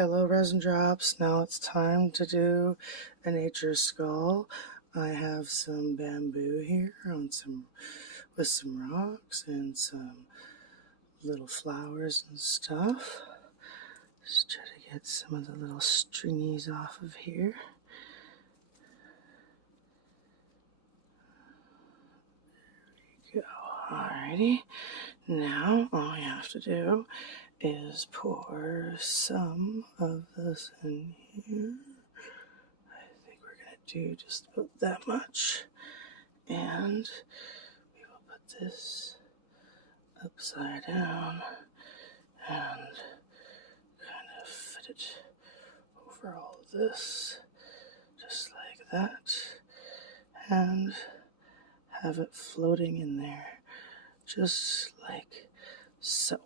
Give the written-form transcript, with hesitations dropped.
Hello, resin drops. Now it's time to do a nature skull. I have some bamboo here with some rocks and some little flowers and stuff. Just try to get some of the little stringies off of here. There we go. Alrighty. Now all we have to do is pour some of this in here. I think we're going to do just about that much. And we will put this upside down and kind of fit it over all of this, just like that, and have it floating in there, just like so.